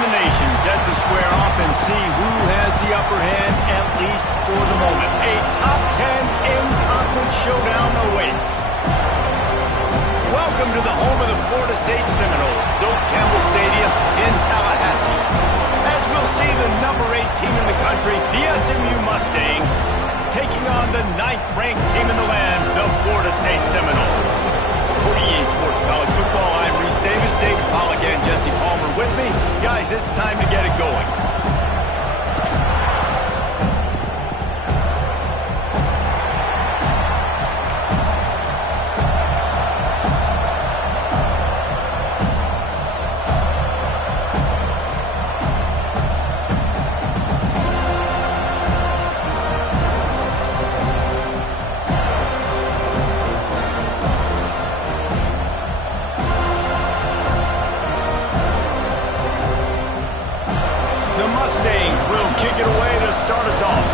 the nation set to square off and see who has the upper hand, at least for the moment. A top 10 in-conference showdown awaits. Welcome to the home of the Florida State Seminoles, Doak Campbell Stadium in Tallahassee. As we'll see the number 8 team in the country, the SMU Mustangs, taking on the 9th-ranked team in the land, the Florida State Seminoles. For EA Sports College Football, I'm Reese Davis, David Pollack, and Jesse Palmer with me. Guys, it's time to get it going. The Mustangs will kick it away to start us off.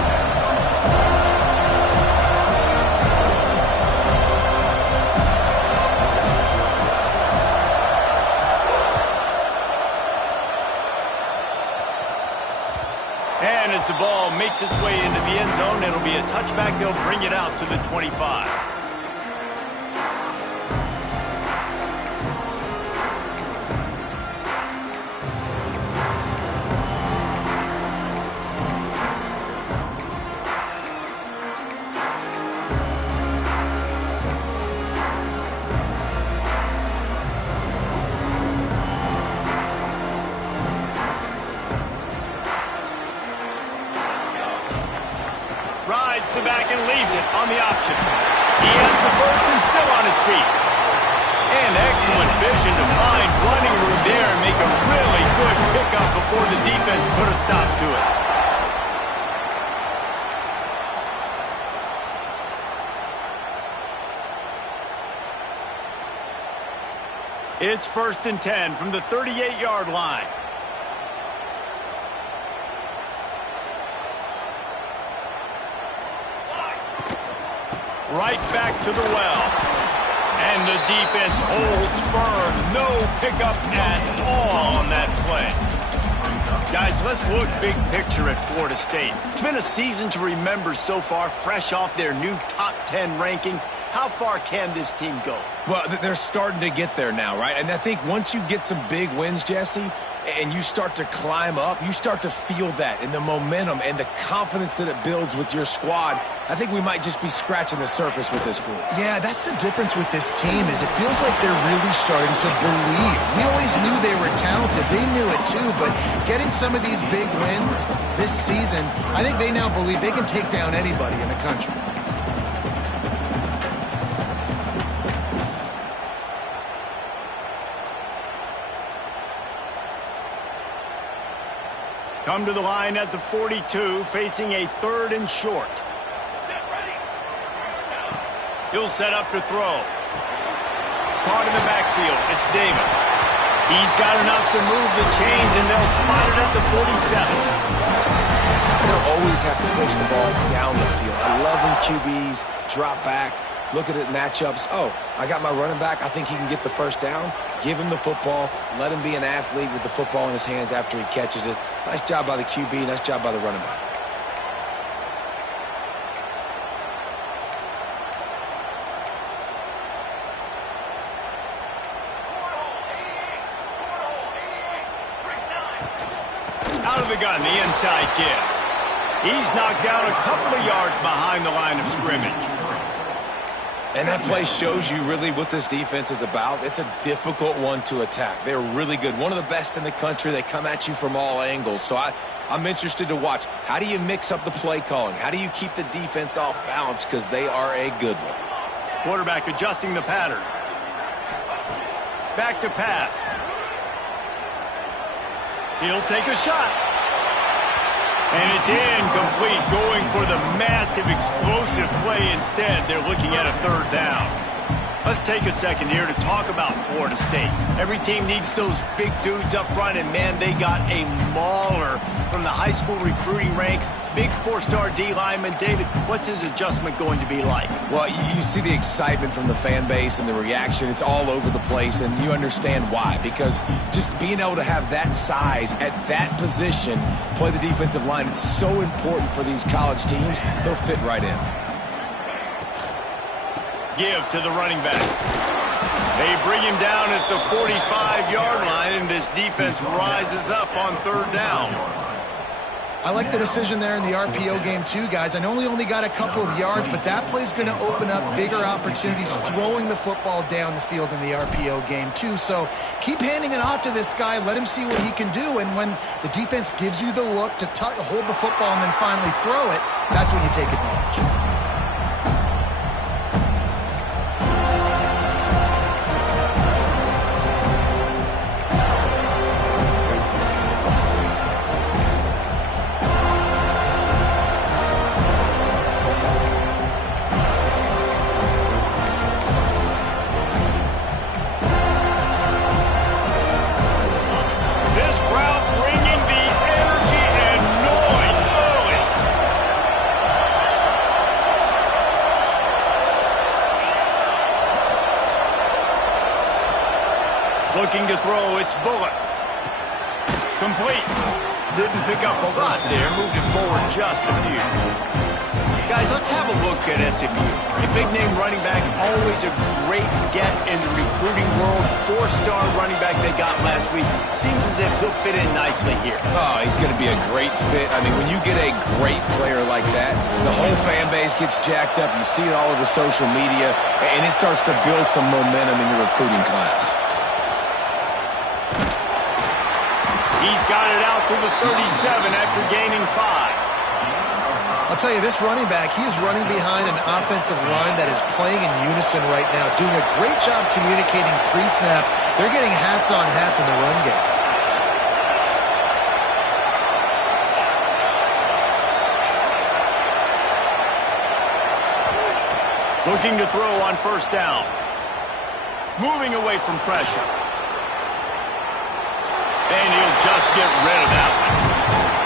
And as the ball makes its way into the end zone, it'll be a touchback. They'll bring it out to the 25. Rides the back and leaves it on the option. He has the first and still on his feet. And excellent vision to find running room there and make a really good pickup before the defense put a stop to it. It's 1st and 10 from the 38-yard line. Right back to the well. And the defense holds firm. No pickup at all on that play. Guys, let's look big picture at Florida State. It's been a season to remember so far, fresh off their new top 10 ranking. How far can this team go? Well, they're starting to get there now, right? And I think once you get some big wins, Jesse, and you start to climb up, you start to feel that and the momentum and the confidence that it builds with your squad. I think we might just be scratching the surface with this group. Yeah, that's the difference with this team is it feels like they're really starting to believe. We always knew they were talented. They knew it too, but getting some of these big wins this season, I think they now believe they can take down anybody in the country. Come to the line at the 42, facing a 3rd and short. He'll set up to throw. Caught in the backfield, it's Davis. He's got enough to move the chains, and they'll spot it at the 47. They'll always have to push the ball down the field. I love when QBs drop back, look at it matchups. Oh, I got my running back. I think he can get the first down. Give him the football. Let him be an athlete with the football in his hands after he catches it. Nice job by the QB. Nice job by the running back. Out of the gun, the inside give. He's knocked down a couple of yards behind the line of scrimmage. And that play shows you really what this defense is about. It's a difficult one to attack. They're really good. One of the best in the country. They come at you from all angles. So I'm interested to watch. How do you mix up the play calling? How do you keep the defense off balance? Because they are a good one. Quarterback adjusting the pattern. Back to pass. He'll take a shot. And it's incomplete, going for the massive explosive play instead. They're looking at a 3rd down. Let's take a second here to talk about Florida State. Every team needs those big dudes up front, and man, they got a mauler from the high school recruiting ranks. Big four-star D lineman. David, what's his adjustment going to be like? Well, you see the excitement from the fan base and the reaction. It's all over the place, and you understand why. Because just being able to have that size at that position, play the defensive line, it's so important for these college teams. They'll fit right in. Give to the running back. They bring him down at the 45-yard line, and this defense rises up on third down. I like the decision there in the RPO game too, guys. I know he only got a couple of yards, but that play's going to open up bigger opportunities throwing the football down the field in the RPO game too. So keep handing it off to this guy. Let him see what he can do. And when the defense gives you the look to hold the football and then finally throw it, that's when you take advantage. Looking to throw, it's Bullock. Complete. Didn't pick up a lot there, moved it forward just a few. Guys, let's have a look at SMU. A big-name running back, always a great get in the recruiting world. Four-star running back they got last week. Seems as if he'll fit in nicely here. Oh, he's going to be a great fit. I mean, when you get a great player like that, the whole fan base gets jacked up. You see it all over social media, and it starts to build some momentum in your recruiting class. He's got it out to the 37 after gaining 5. I'll tell you, this running back, he's running behind an offensive line that is playing in unison right now, doing a great job communicating pre-snap. They're getting hats on hats in the run game. Looking to throw on first down. Moving away from pressure. And he'll just get rid of that one.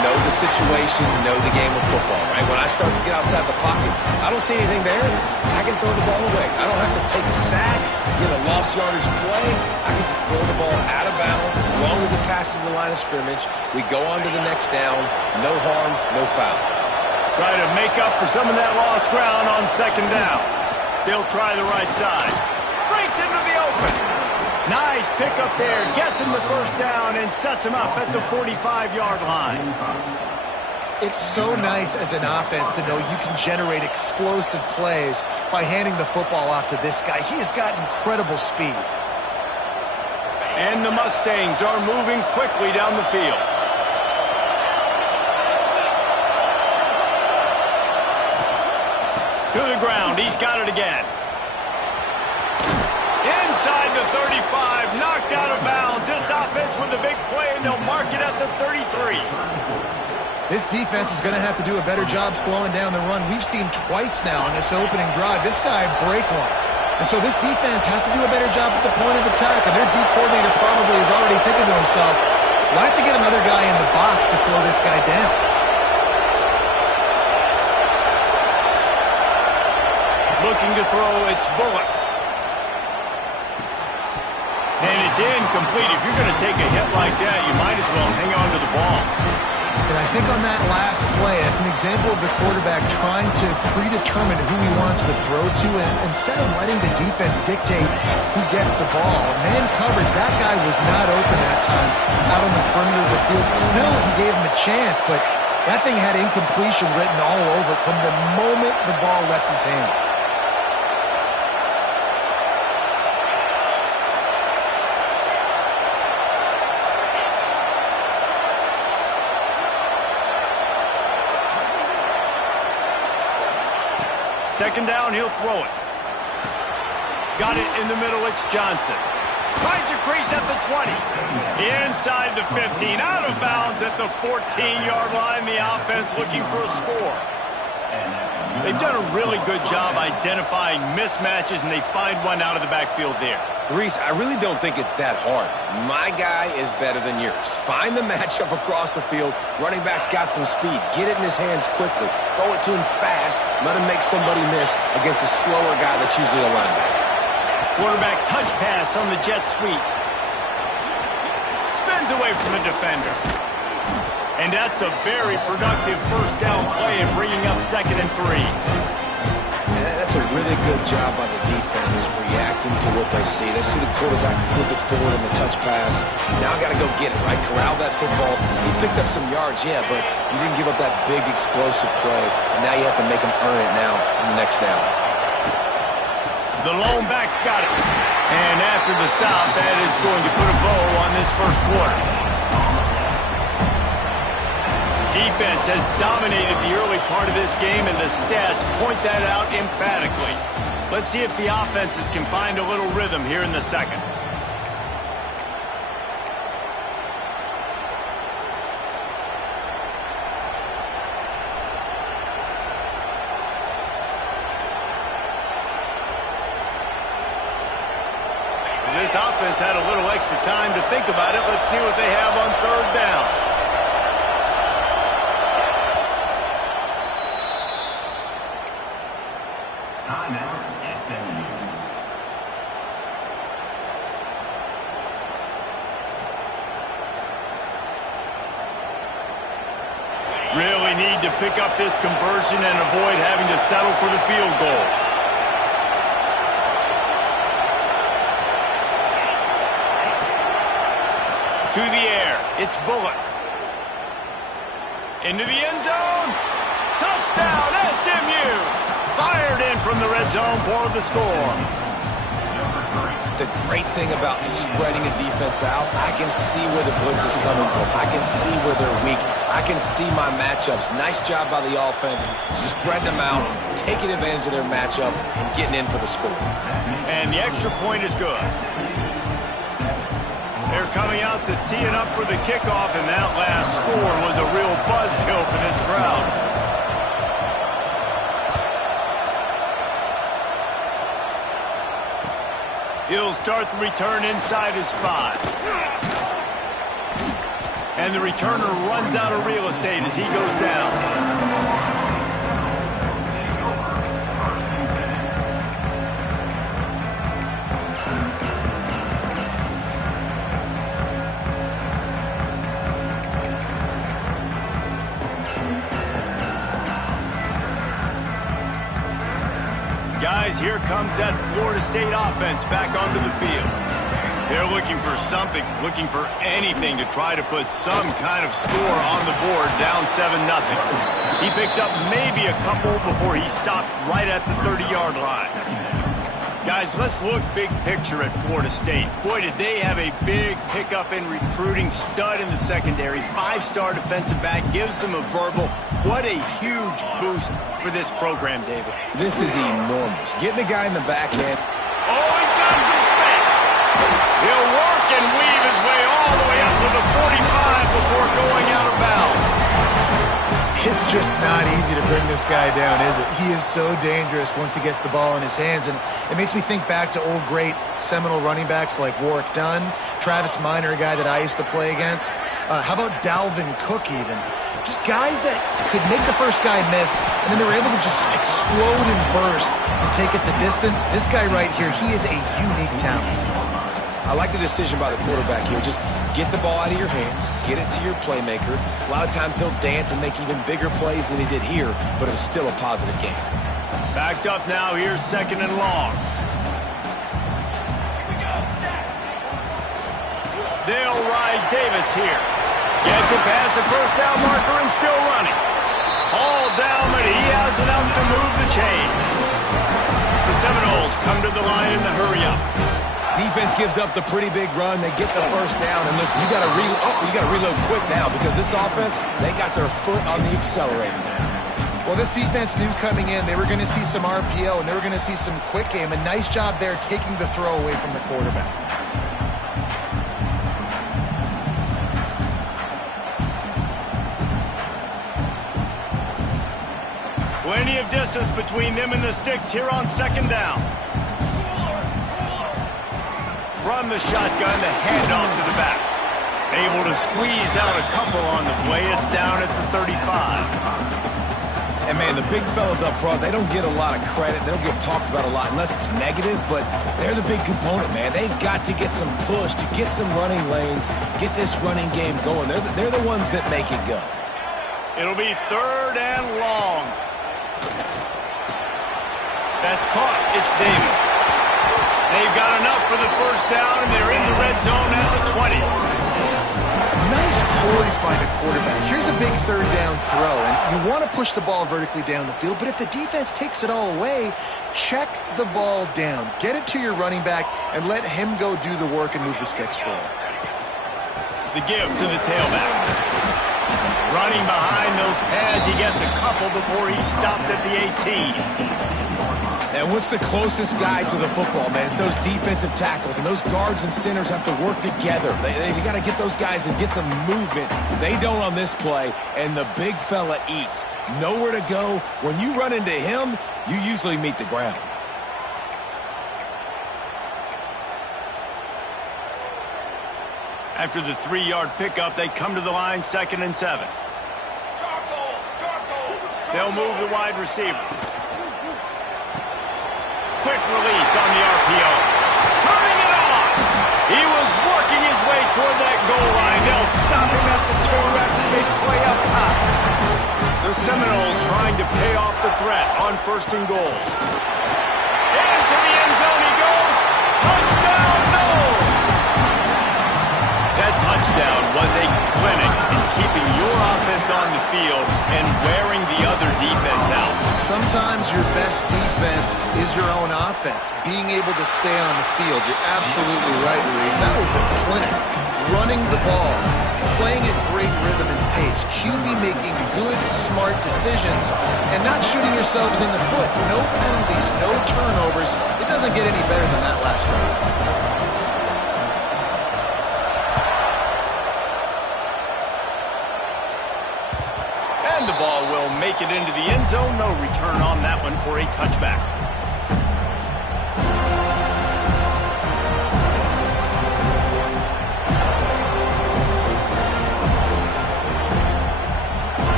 Know the situation, know the game of football, right? When I start to get outside the pocket, I don't see anything there. I can throw the ball away. I don't have to take a sack, get a lost yardage play. I can just throw the ball out of bounds as long as it passes the line of scrimmage. We go on to the next down. No harm, no foul. Try to make up for some of that lost ground on second down. They'll try the right side. Breaks into the open. Nice pickup there. Gets him the first down and sets him up at the 45-yard line. It's so nice as an offense to know you can generate explosive plays by handing the football off to this guy. He has got incredible speed. And the Mustangs are moving quickly down the field. To the ground. He's got it again. Inside the 35, knocked out of bounds. This offense with a big play, and they'll mark it at the 33. This defense is going to have to do a better job slowing down the run. We've seen twice now on this opening drive. This guy break one. And so this defense has to do a better job at the point of attack, and their D coordinator probably is already thinking to himself, we'll have to get another guy in the box to slow this guy down. Looking to throw, it's Bullock. And it's incomplete. If you're going to take a hit like that, you might as well hang on to the ball. And I think on that last play, it's an example of the quarterback trying to predetermine who he wants to throw to, and instead of letting the defense dictate who gets the ball. Man coverage, that guy was not open that time out on the perimeter of the field. Still, he gave him a chance, but that thing had incompletion written all over it from the moment the ball left his hand. Second down, he'll throw it. Got it in the middle, it's Johnson. Finds a crease at the 20. Inside the 15, out of bounds at the 14-yard line. The offense looking for a score. They've done a really good job identifying mismatches, and they find one out of the backfield there. Reese, I really don't think it's that hard. My guy is better than yours. Find the matchup across the field. Running back's got some speed. Get it in his hands quickly. Throw it to him fast. Let him make somebody miss against a slower guy that's usually a linebacker. Quarterback touch pass on the jet sweep. Spins away from the defender. And that's a very productive first down play and bringing up 2nd and 3. That's a really good job by the defense, reacting to what they see. They see the quarterback flip it forward in the touch pass. Now I got to go get it, right? Corral that football. He picked up some yards, yeah, but you didn't give up that big explosive play. And now you have to make him earn it now on the next down. The lone back's got it. And after the stop, that is going to put a bow on this first quarter. Defense has dominated the early part of this game, and the stats point that out emphatically. Let's see if the offenses can find a little rhythm here in the second. This offense had a little extra time to think about it. Let's see what they have on 3rd down. Timeout, SMU. Really need to pick up this conversion and avoid having to settle for the field goal. To the air, it's Bullock. Into the end zone. Touchdown, SMU! Fired in from the red zone for the score. The great thing about spreading a defense out, I can see where the blitz is coming from. I can see where they're weak. I can see my matchups. Nice job by the offense. Spread them out, taking advantage of their matchup, and getting in for the score. And the extra point is good. They're coming out to tee it up for the kickoff, and that last score was a real buzzkill for this crowd. He'll start the return inside his spot. And the returner runs out of real estate as he goes down. Guys, here comes that Florida State offense back onto the field. They're looking for something, looking for anything to try to put some kind of score on the board, down 7-0. He picks up maybe a couple before he stopped right at the 30-yard line. Guys, let's look big picture at Florida State. Boy, did they have a big pickup in recruiting. Stud in the secondary. 5-star defensive back. Gives them a verbal. What a huge boost for this program, David. This is enormous. Getting a guy in the back end. Oh, he's got some space. He'll work and weave his way all the way up to the 45 before going out of bounds. It's just not easy to bring this guy down, is it? He is so dangerous once he gets the ball in his hands, and it makes me think back to old great Seminole running backs like Warwick Dunn, Travis Minor, a guy that I used to play against. How about Dalvin Cook even? Just guys that could make the first guy miss, and then they were able to just explode and burst and take it the distance. This guy right here, he is a unique talent. I like the decision by the quarterback here. Just get the ball out of your hands, get it to your playmaker. A lot of times he'll dance and make even bigger plays than he did here, but it was still a positive game. Backed up now, here's 2nd and long. They'll ride Davis here. Gets it past the first down marker and still running. All down, but he has enough to move the chains. The Seminoles come to the line in the hurry-up. Defense gives up the pretty big run. They get the first down, and listen, you got to reload quick now because this offense, they got their foot on the accelerator. Well, this defense knew coming in they were going to see some RPO and they were going to see some quick game. A nice job there taking the throw away from the quarterback. Plenty of distance distance between them and the sticks here on second down. From the shotgun, the handoff to the back. Able to squeeze out a couple on the play. It's down at the 35. And, man, the big fellas up front, they don't get a lot of credit. They don't get talked about a lot unless it's negative, but they're the big component, man. They've got to get some push, to get some running lanes, get this running game going. They're the ones that make it go. It'll be third and long. That's caught. It's Davis. They've got enough for the first down, and they're in the red zone at the 20. Nice poise by the quarterback. Here's a big third down throw, and you want to push the ball vertically down the field, but if the defense takes it all away, check the ball down. Get it to your running back and let him go do the work and move the sticks for him. The give to the tailback. Running behind those pads, he gets a couple before he's stopped at the 18. And what's the closest guy to the football, man? It's those defensive tackles, and those guards and centers have to work together. They got to get those guys and get some movement. They don't on this play, and the big fella eats. Nowhere to go. When you run into him, you usually meet the ground. After the 3-yard pickup, they come to the line, 2nd and 7. They'll move the wide receiver. Quick release on the RPO. Turning it on. He was working his way toward that goal line. They'll stop him at the 2 after the big play up top. The Seminoles trying to pay off the threat on 1st and goal. Into the end zone he goes. Touchdown, no! That touchdown was a clinic in keeping your offense on the field and wearing the other defense out. Sometimes your best defense is your own offense, being able to stay on the field. You're absolutely right, Luis. That was a clinic. Running the ball, playing at great rhythm and pace, QB making good, smart decisions, and not shooting yourselves in the foot. No penalties, no turnovers. It doesn't get any better than that last drive. And the ball will make it into the end zone. No return on that one for a touchback.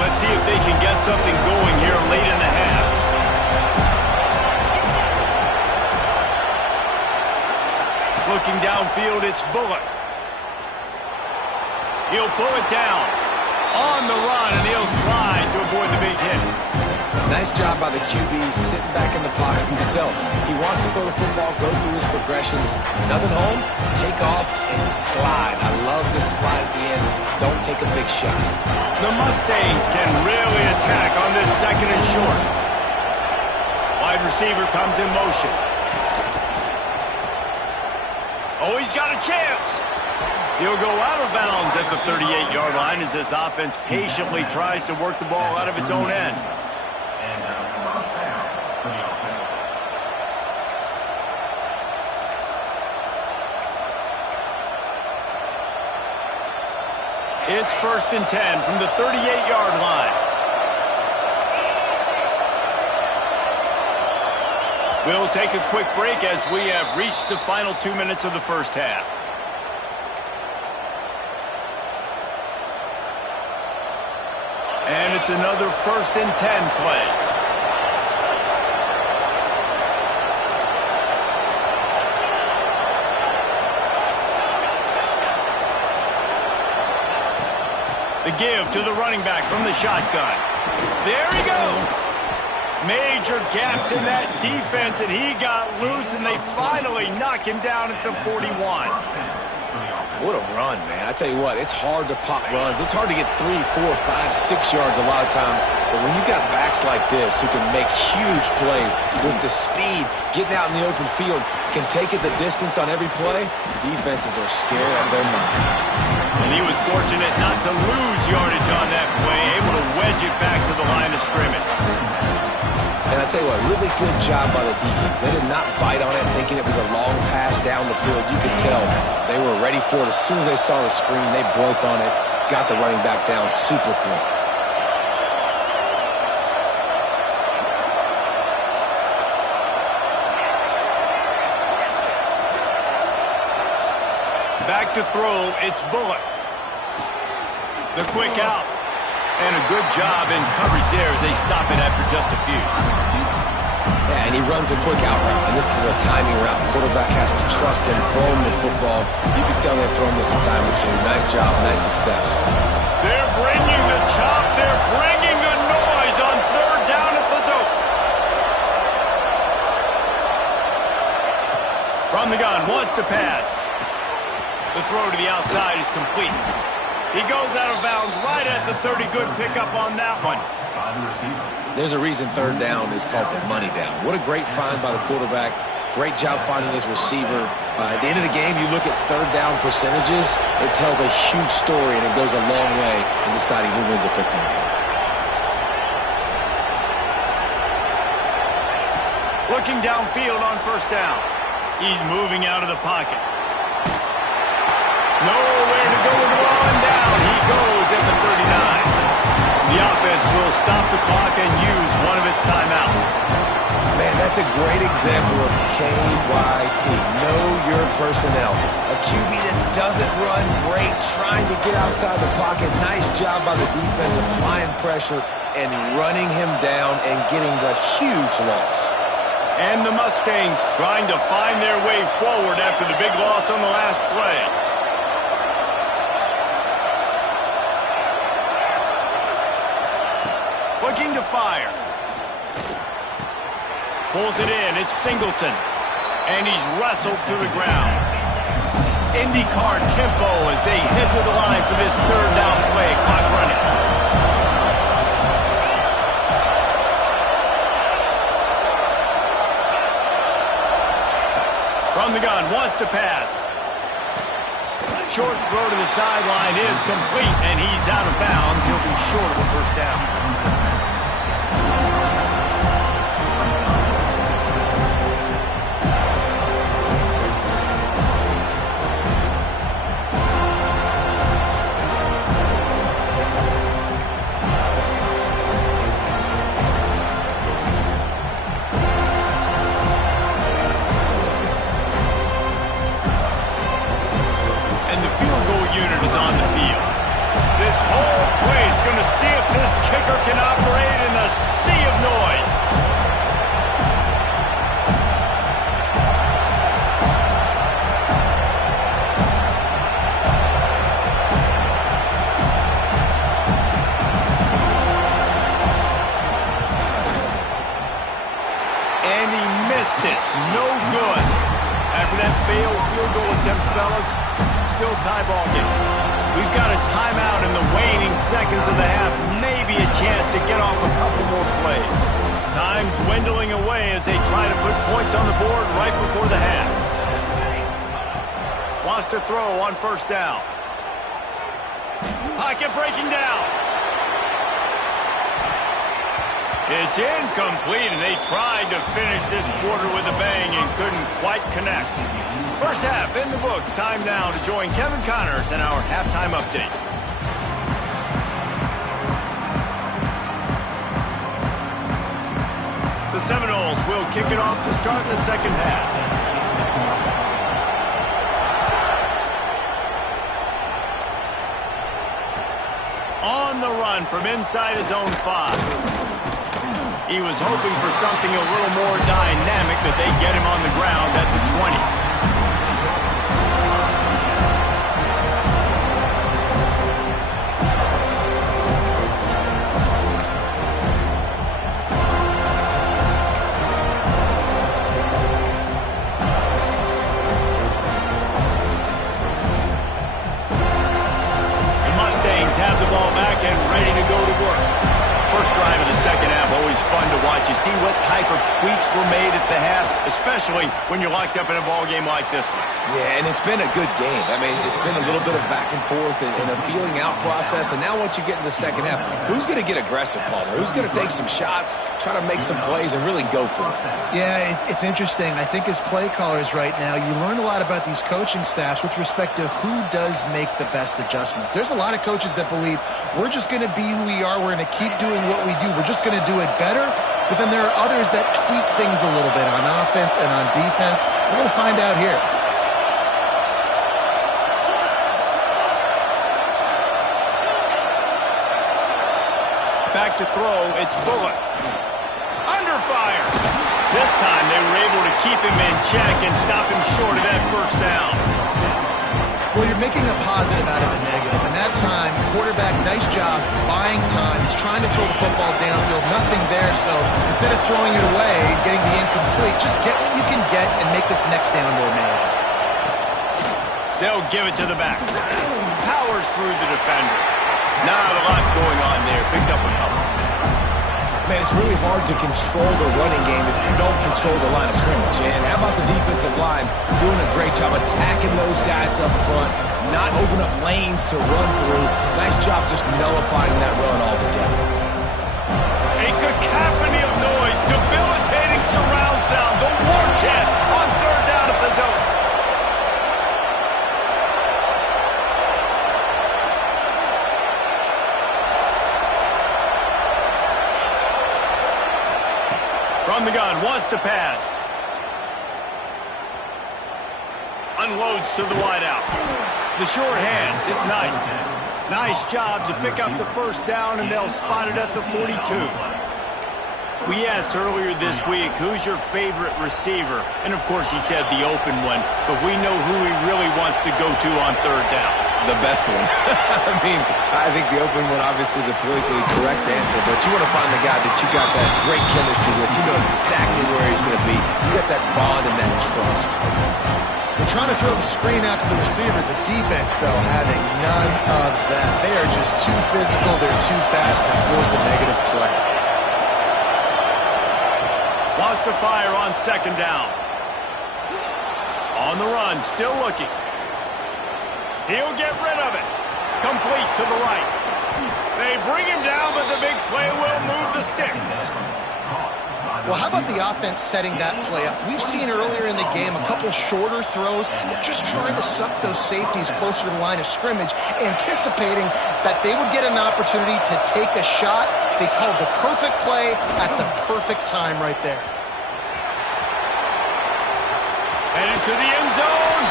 Let's see if they can get something going here late in the half. Looking downfield, it's Bullock. He'll pull it down. On the run, and he'll slide to avoid the big hit. Nice job by the QB sitting back in the pocket. You can tell he wants to throw the football, go through his progressions. Nothing home, take off and slide. I love this slide at the end. Don't take a big shot. The Mustangs can really attack on this 2nd and short. Wide receiver comes in motion. Oh, he's got a chance. He'll go out of bounds at the 38-yard line as this offense patiently tries to work the ball out of its own end. It's 1st and 10 from the 38-yard line. We'll take a quick break as we have reached the final 2 minutes of the first half. And it's another 1st and 10 play. The give to the running back from the shotgun. There he goes. Major gaps in that defense, and he got loose, and they finally knock him down at the 41. What a run, man. I tell you what, it's hard to pop runs. It's hard to get 3, 4, 5, 6 yards a lot of times. But when you've got backs like this who can make huge plays with the speed, getting out in the open field, can take it the distance on every play, defenses are scared out of their mind. And he was fortunate not to lose yardage on that play, able to wedge it back to the line of scrimmage. And I tell you what, really good job by the defense. They did not bite on it thinking it was a long pass down the field. You could tell they were ready for it. As soon as they saw the screen, they broke on it, got the running back down super quick. Back to throw, it's Bullock. The quick out. And a good job in coverage there as they stop it after just a few. Yeah, and he runs a quick out route, and this is a timing route. Quarterback has to trust him, throw him the football. You can tell they've thrown this a time or two. Nice job, nice success. They're bringing the chop. They're bringing the noise on third down at the dope. From the gun, wants to pass. The throw to the outside is complete. He goes out of bounds right at the 30. Good pickup on that one. There's a reason third down is called the money down. What a great find by the quarterback. Great job finding his receiver. At the end of the game, you look at third down percentages. It tells a huge story, and it goes a long way in deciding who wins a football game. Looking downfield on first down. He's moving out of the pocket. Nowhere to go with the ball, and down he goes at the 39. The offense will stop the clock and use one of its timeouts. Man, that's a great example of KYT. Know your personnel. A QB that doesn't run great, trying to get outside the pocket. Nice job by the defense applying pressure and running him down and getting the huge loss. And the Mustangs trying to find their way forward after the big loss on the last play. Looking to fire. Pulls it in. It's Singleton. And he's wrestled to the ground. IndyCar tempo as they head to the line for this third down play. Clock running. From the gun. Wants to pass. Short throw to the sideline is complete, and he's out of bounds. He'll be short of the first down. Can operate in a sea of noise. And he missed it. No good. After that failed field goal attempt, fellas, still tie ball game. We've got a timeout in the waning seconds of the half. Maybe a chance to get off a couple more plays. Time dwindling away as they try to put points on the board right before the half. Wants to throw on first down. Pocket breaking down. It's incomplete, and they tried to finish this quarter with a bang and couldn't quite connect. First half in the books. Time now to join Kevin Connors in our halftime update. The Seminoles will kick it off to start the second half. On the run from inside his own 5. He was hoping for something a little more dynamic, but they get him on the ground at the 20. Have the ball back and ready to go to work. First drive of the second half, always fun to watch. You see what type of tweaks were made at the half, especially when you're locked up in a ball game like this one. Yeah, and it's been a good game. I mean, it's been a little bit of back and forth and a feeling out process. And now once you get in the second half, who's going to get aggressive, Palmer? Who's going to take some shots, try to make some plays, and really go for it? Yeah, it's interesting. I think as play callers right now, you learn a lot about these coaching staffs with respect to who does make the best adjustments. There's a lot of coaches that believe we're just going to be who we are. We're going to keep doing what we do. We're just going to do it better. But then there are others that tweak things a little bit on offense and on defense. We're going to find out here. Back to throw, it's Bullock. Under fire. This time they were able to keep him in check and stop him short of that first down. Well, you're making a positive out of a negative. And that time, quarterback, nice job, buying time. He's trying to throw the football downfield. Nothing there, so instead of throwing it away, getting the incomplete, just get what you can get and make this next down more manageable. They'll give it to the back. Powers through the defender. Not a lot going on there. Picked up a couple. Man, it's really hard to control the running game if you don't control the line of scrimmage. And how about the defensive line doing a great job attacking those guys up front, not open up lanes to run through. Nice job just nullifying that run altogether. A cacophony of noise, debilitating surround sound, the war chant on third down at the Dome. From the gun, wants to pass. Unloads to the wideout. The short hands, it's Knight. Nice job to pick up the first down, and they'll spot it at the 42. We asked earlier this week, who's your favorite receiver? And, of course, he said the open one, but we know who he really wants to go to on third down. The best one. I mean, I think the open one, obviously the politically correct answer, but you want to find the guy that you got that great chemistry with. You know exactly where he's going to be. You got that bond and that trust. They're trying to throw the screen out to the receiver. The defense, though, having none of that. They are just too physical. They're too fast. They force a negative play. Wants to fire on second down. On the run, still looking. He'll get rid of it. Complete to the right. They bring him down, but the big play will move the sticks. Well, how about the offense setting that play up? We've seen earlier in the game a couple shorter throws, just trying to suck those safeties closer to the line of scrimmage, anticipating that they would get an opportunity to take a shot. They called the perfect play at the perfect time right there. Headed to the end zone.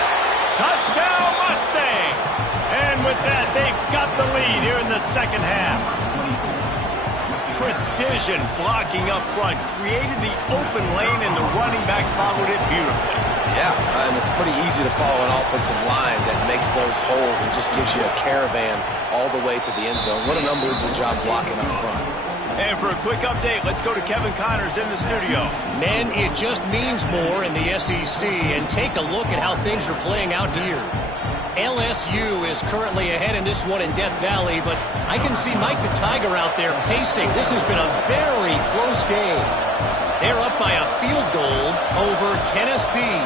Touchdown, Mustangs! And with that, they've got the lead here in the second half. Precision blocking up front created the open lane, and the running back followed it beautifully. Yeah, and it's pretty easy to follow an offensive line that makes those holes and just gives you a caravan all the way to the end zone. What an unbelievable job blocking up front. And for a quick update, let's go to Kevin Connors in the studio. Men, it just means more in the SEC, and take a look at how things are playing out here. LSU is currently ahead in this one in Death Valley, but I can see Mike the Tiger out there pacing. This has been a very close game. They're up by a field goal over Tennessee.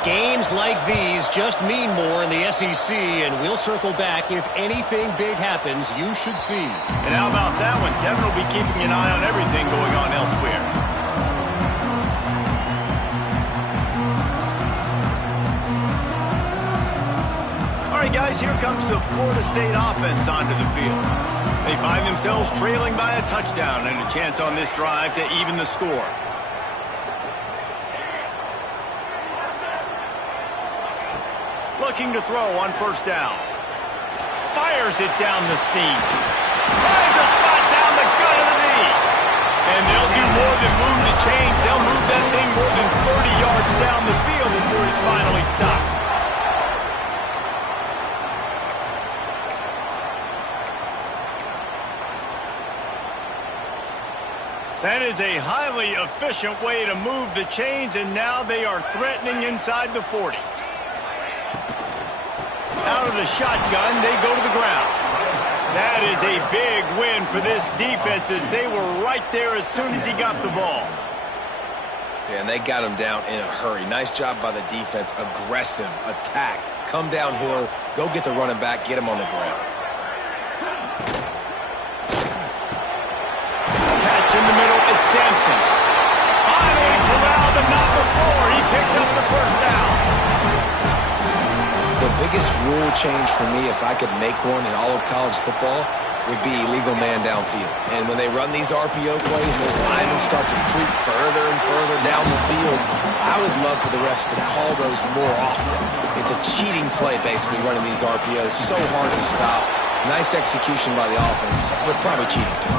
Games like these just mean more in the SEC, and we'll circle back. If anything big happens, you should see. And how about that one? Kevin will be keeping an eye on everything going on elsewhere. All right, guys, here comes the Florida State offense onto the field. They find themselves trailing by a touchdown and a chance on this drive to even the score. Looking to throw on first down. Fires it down the seam. Finds a spot down the gut of the knee. And they'll do more than move the chains. They'll move that thing more than 30 yards down the field before he's finally stopped. That is a highly efficient way to move the chains, and now they are threatening inside the 40. Out of the shotgun, they go to the ground. That is a big win for this defense as they were right there as soon as he got the ball. Yeah, and they got him down in a hurry. Nice job by the defense. Aggressive, attack, come downhill, go get the running back, get him on the ground. Catch in the middle, it's Sampson. Finally corralled, but not before. He picked up the first down. The biggest rule change for me, if I could make one in all of college football, would be illegal man downfield. And when they run these RPO plays and those linemen start to creep further and further down the field, I would love for the refs to call those more often. It's a cheating play, basically, running these RPOs. So hard to stop. Nice execution by the offense, but probably cheating too.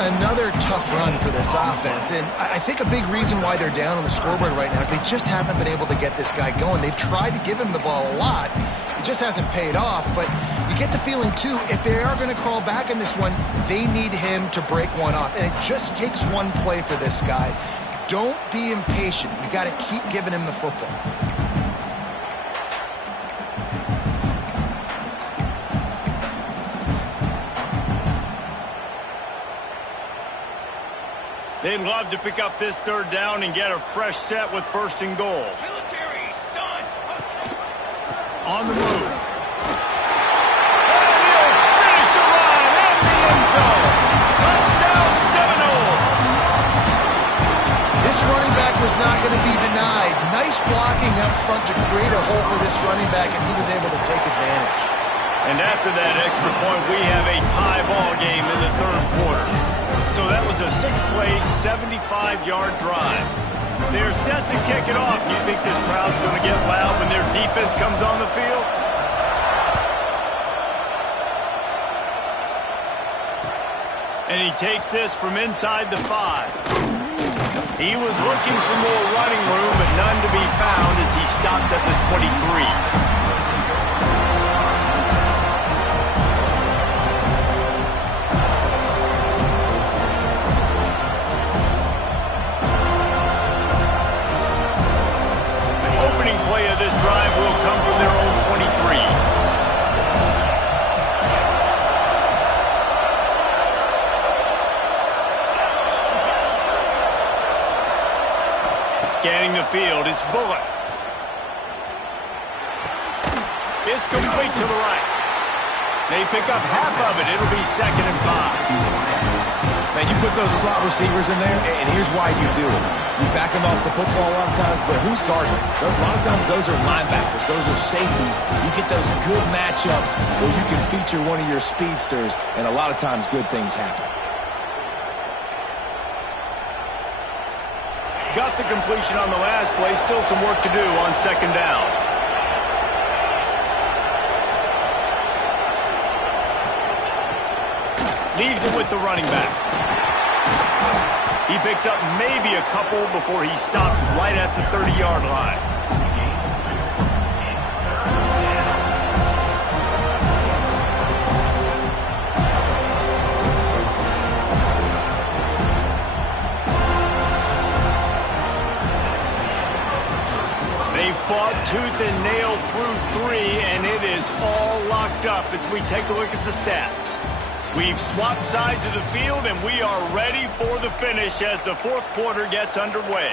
Another tough run for this offense, and I think a big reason why they're down on the scoreboard right now is they just haven't been able to get this guy going. They've tried to give him the ball a lot. It just hasn't paid off, but you get the feeling, too, if they are going to crawl back in this one, they need him to break one off, and it just takes one play for this guy. Don't be impatient. You got to keep giving him the football. They'd love to pick up this third down and get a fresh set with first and goal. On the move. And he'll finish the run in the end zone. Touchdown Seminoles. This running back was not going to be denied. Nice blocking up front to create a hole for this running back, and he was able to take advantage. And after that extra point, we have a tie ball game in the third quarter. So that was a 6-play, 75-yard drive. They're set to kick it off. You think this crowd's going to get loud when their defense comes on the field? And he takes this from inside the 5. He was looking for more running room, but none to be found as he stopped at the 23. This drive will come from their own 23. Scanning the field, it's Bullock. It's complete to the right. They pick up half of it. It'll be 2nd and 5. Man, you put those slot receivers in there, and here's why you do it. You back them off the football a lot of times, but who's guarding them? A lot of times those are linebackers. Those are safeties. You get those good matchups where you can feature one of your speedsters, and a lot of times good things happen. Got the completion on the last play. Still some work to do on 2nd down. Leaves it with the running back. He picks up maybe a couple before he stopped right at the 30-yard line. They fought tooth and nail through 3, and it is all locked up as we take a look at the stats. We've swapped sides of the field, and we are ready for the finish as the fourth quarter gets underway.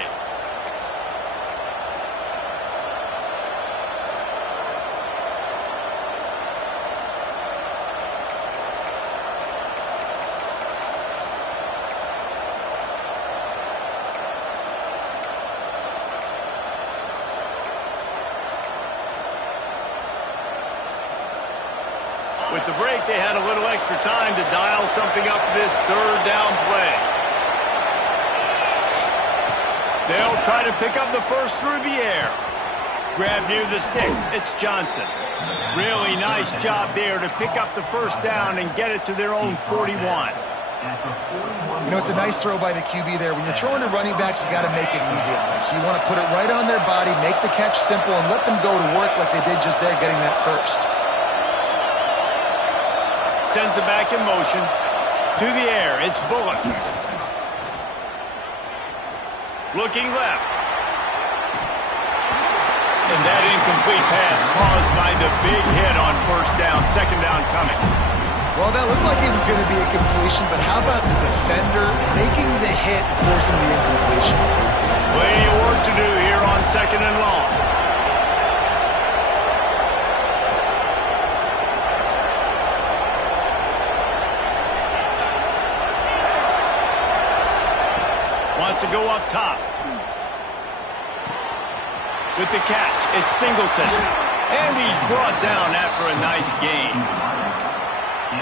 With the break, they had a little extra time to dial something up for this third down play. They'll try to pick up the first through the air. Grab near the sticks. It's Johnson. Really nice job there to pick up the first down and get it to their own 41. You know, it's a nice throw by the QB there. When you're throwing to running backs, you got to make it easy on them. So you want to put it right on their body, make the catch simple, and let them go to work like they did just there, getting that first. Sends it back in motion. To the air, it's Bullock. Looking left. And that incomplete pass caused by the big hit on first down. 2nd down coming. Well, that looked like it was going to be a completion, but how about the defender making the hit and forcing the incompletion? Plenty of work to do here on 2nd and long. Wants to go up top. With the catch, it's Singleton. And he's brought down after a nice gain.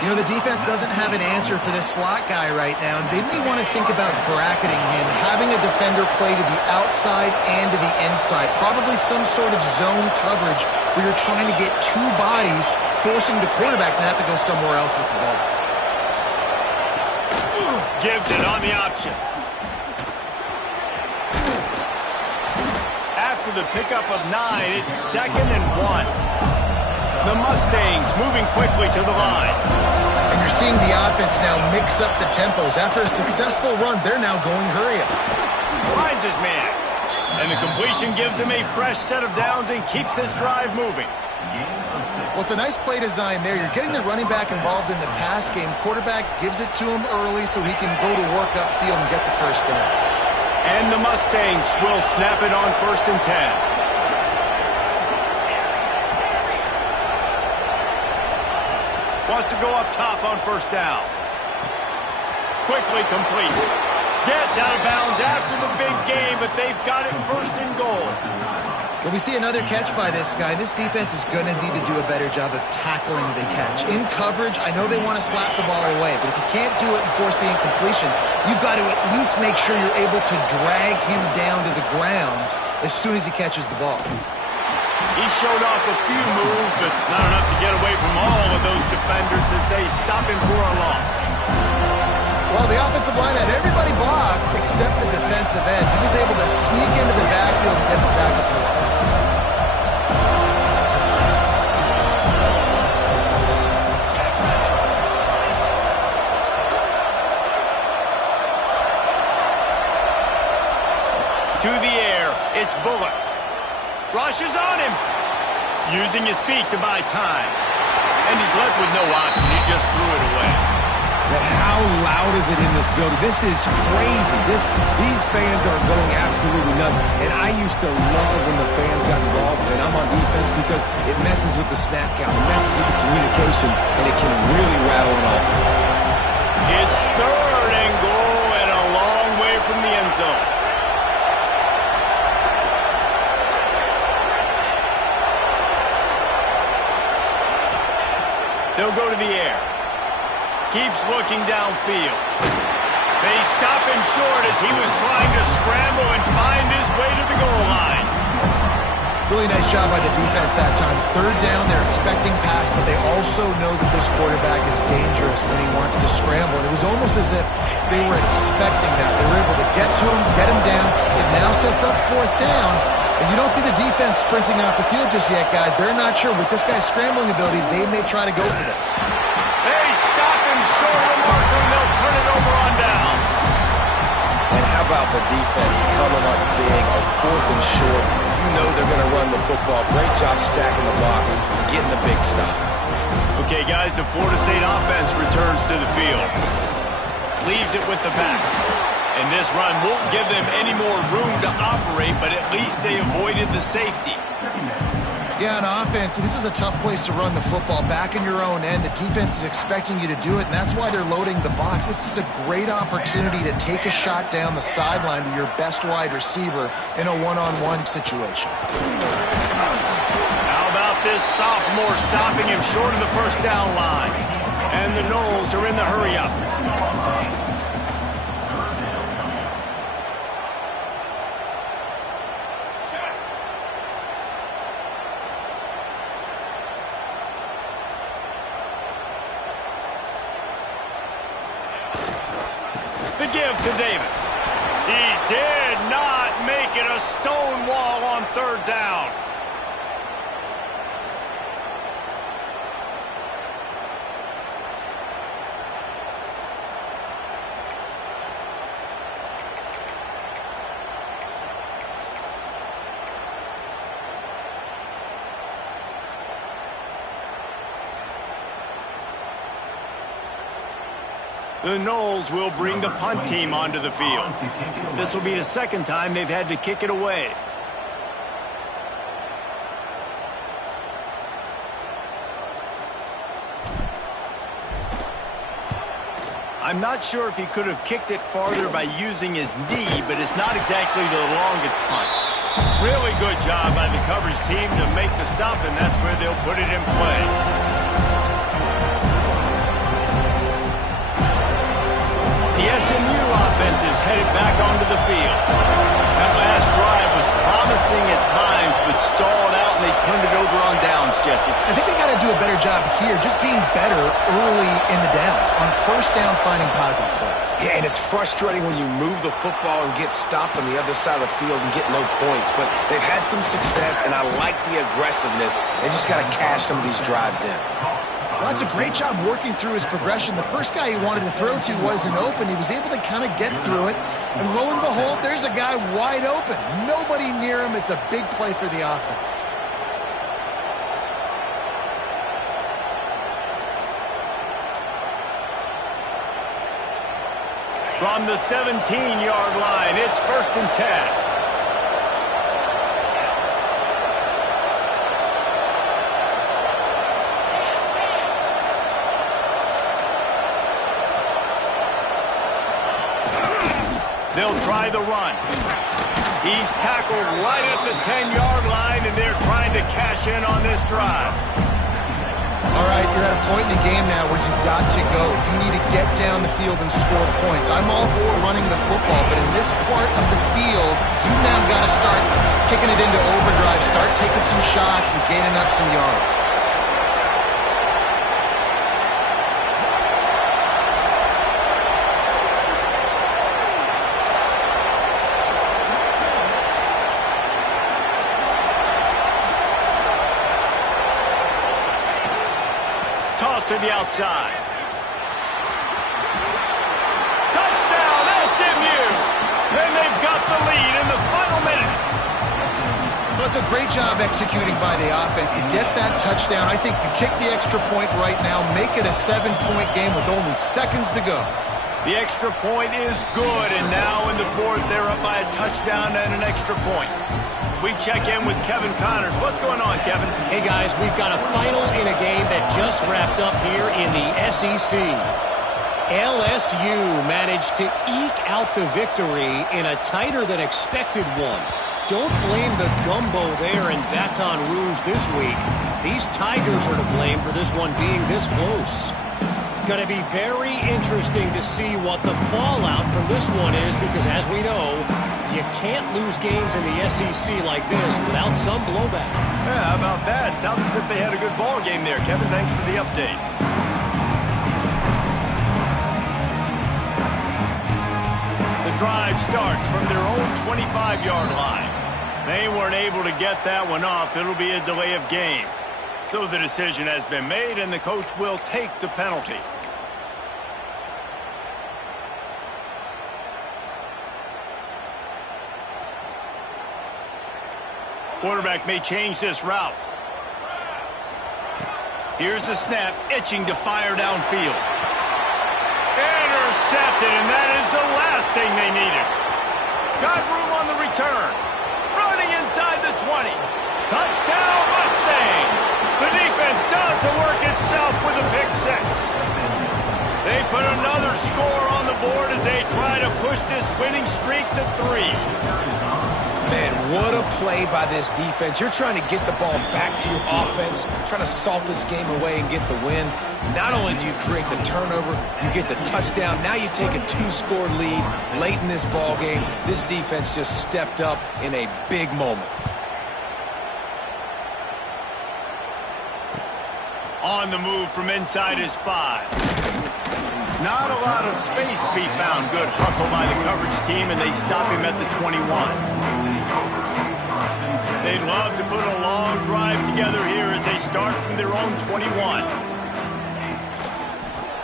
You know, the defense doesn't have an answer for this slot guy right now, and they may want to think about bracketing him, having a defender play to the outside and to the inside, probably some sort of zone coverage where you're trying to get two bodies, forcing the quarterback to have to go somewhere else with the ball. Gives it on the option. After the pickup of 9, it's 2nd and 1. The Mustangs moving quickly to the line. And you're seeing the offense now mix up the tempos. After a successful run, they're now going hurry up. Finds his man. And the completion gives him a fresh set of downs and keeps this drive moving. Well, it's a nice play design there. You're getting the running back involved in the pass game. Quarterback gives it to him early so he can go to work upfield and get the first down. And the Mustangs will snap it on 1st and 10. Wants to go up top on 1st down. Quickly complete. Gets out of bounds after the big game, but they've got it 1st and goal. Well, we see another catch by this guy. This defense is going to need to do a better job of tackling the catch. In coverage, I know they want to slap the ball away, but if you can't do it and force the incompletion, you've got to at least make sure you're able to drag him down to the ground as soon as he catches the ball. He showed off a few moves, but not enough to get away from all of those defenders as they stop him for a loss. Well, the offensive line had everybody blocked except the defensive end. He was able to sneak into the backfield and get the tackle for loss. To the air, it's Bullock. Rushes on him. Using his feet to buy time. And he's left with no option. He just threw it away. But how loud is it in this building? This is crazy. These fans are going absolutely nuts. And I used to love when the fans got involved when I'm on defense because it messes with the snap count. It messes with the communication. And it can really rattle an offense. It's 3rd and goal and a long way from the end zone. They'll go to the air. Keeps looking downfield. They stop him short as he was trying to scramble and find his way to the goal line. Really nice job by the defense that time. 3rd down, they're expecting pass, but they also know that this quarterback is dangerous when he wants to scramble. And it was almost as if they were expecting that. They were able to get to him, get him down. It now sets up 4th down. And you don't see the defense sprinting off the field just yet, guys. They're not sure. With this guy's scrambling ability, they may try to go for this. They stop him short of the marker, and they'll turn it over on down. And how about the defense coming up big on 4th and short? You know they're going to run the football. Great job stacking the box, getting the big stop. Okay, guys, the Florida State offense returns to the field. Leaves it with the back. And this run won't give them any more room to operate, but at least they avoided the safety. Yeah, on offense, this is a tough place to run the football. Back in your own end, the defense is expecting you to do it, and that's why they're loading the box. This is a great opportunity to take a shot down the sideline to your best wide receiver in a one-on-one situation. How about this sophomore stopping him short of the 1st down line? And the Noles are in the hurry-up. The give to Davis. He did not make it a stone wall on 3rd down. The Noles will bring the punt team onto the field. This will be the second time they've had to kick it away. I'm not sure if he could have kicked it farther by using his knee, but it's not exactly the longest punt. Really good job by the coverage team to make the stop, and that's where they'll put it in play. The SMU offense is headed back onto the field. That last drive was promising at times, but stalled out, and they turned it over on downs, Jesse. I think they got to do a better job here, just being better early in the downs. On first down, finding positive plays. Yeah, and it's frustrating when you move the football and get stopped on the other side of the field and get no points. But they've had some success, and I like the aggressiveness. They just got to cash some of these drives in. Well, that's a great job working through his progression. The first guy he wanted to throw to wasn't open. He was able to kind of get through it. And lo and behold, there's a guy wide open. Nobody near him. It's a big play for the offense. From the 17-yard line, it's 1st and 10. They'll try the run. He's tackled right at the 10-yard line, and they're trying to cash in on this drive. All right, you're at a point in the game now where you've got to go. You need to get down the field and score points. I'm all for running the football, but in this part of the field, you've now got to start kicking it into overdrive, start taking some shots and gaining up some yards. To the outside. Touchdown, SMU! And they've got the lead in the final minute. Well, it's a great job executing by the offense to get that touchdown. I think you kick the extra point right now, make it a 7-point game with only seconds to go. The extra point is good, and now in the fourth, they're up by a touchdown and an extra point. We check in with Kevin Connors. What's going on, Kevin? Hey, guys, we've got a final in a game that just wrapped up here in the SEC. LSU managed to eke out the victory in a tighter-than-expected one. Don't blame the gumbo there in Baton Rouge this week. These Tigers are to blame for this one being this close. Going to be very interesting to see what the fallout from this one is, because as we know, you can't lose games in the SEC like this without some blowback. Yeah, how about that? Sounds as if they had a good ball game there. Kevin, thanks for the update. The drive starts from their own 25-yard line. They weren't able to get that one off. It'll be a delay of game. So the decision has been made, and the coach will take the penalty. Quarterback may change this route. Here's the snap, itching to fire downfield. Intercepted, and that is the last thing they needed. Got room on the return. Running inside the 20. Touchdown, Mustangs! The defense does the work itself with a pick six. They put another score on the board as they try to push this winning streak to 3. Man, what a play by this defense. You're trying to get the ball back to your offense, trying to salt this game away and get the win. Not only do you create the turnover, you get the touchdown. Now you take a 2-score lead late in this ball game. This defense just stepped up in a big moment. On the move from inside his 5. Not a lot of space to be found. Good hustle by the coverage team, and they stop him at the 21. They'd love to put a long drive together here as they start from their own 21.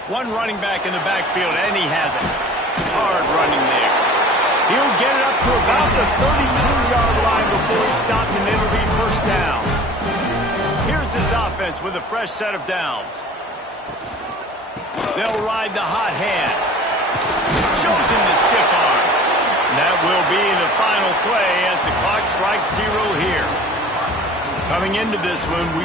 One running back in the backfield, and he has it. Hard running there. He'll get it up to about the 32-yard line before he's stopped, and it'll be first down. Here's this offense with a fresh set of downs. They'll ride the hot hand. shows him the stiff arm. That will be the final play as the clock strikes 0 here. Coming into this one, we